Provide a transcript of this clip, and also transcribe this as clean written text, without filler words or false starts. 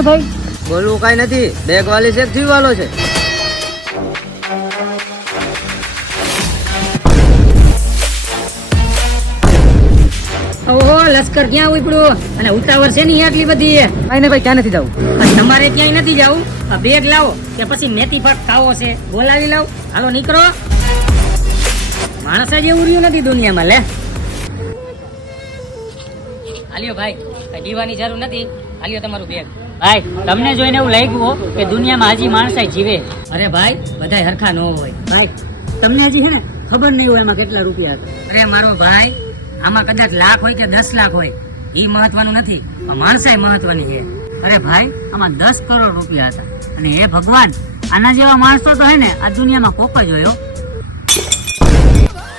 ને ભાઈ? બોલવું કઈ નથી, બેગ વાલી છે જીવ વાલો છે. ઓહો, લશ્કર ક્યાં ઉપડ્યું અને ઉતાવળ છે ને આટલી બધી? કઈ ને ભાઈ, ક્યાં નથી જવું. તમારે ક્યાંય નથી જવું. આ બેગ લાવો કે પછી મેથી પાક ખાવો છે? બોલાવી લાવ. હાલો નીકળો. માણસ જ એવું રહ્યું નથી દુનિયામાં. લે હાલ્યો ભાઈ, કઈ દીવાની જરૂર નથી. હાલ્યો તમારું બેગ. ભાઈ, તમને જોઈને એવું લાગ્યું કે દુનિયામાં હજી માણસાઈ જીવે. અરે ભાઈ, બધાય હરખા ન હોય. ભાઈ, તમને હજી હે ને ખબર નહીં હોય એમાં કેટલા રૂપિયા હતા. અરે મારો ભાઈ, આમાં કદાચ લાખ હોય કે 10 લાખ હોય, એ મહત્વનું નથી, પણ માણસાઈ મહત્વની છે. અરે ભાઈ, આમાં 10 કરોડ રૂપિયા હતા. અને હે ભગવાન, આના જેવા માણસો તો હે ને આ દુનિયામાં કોક જ હોય.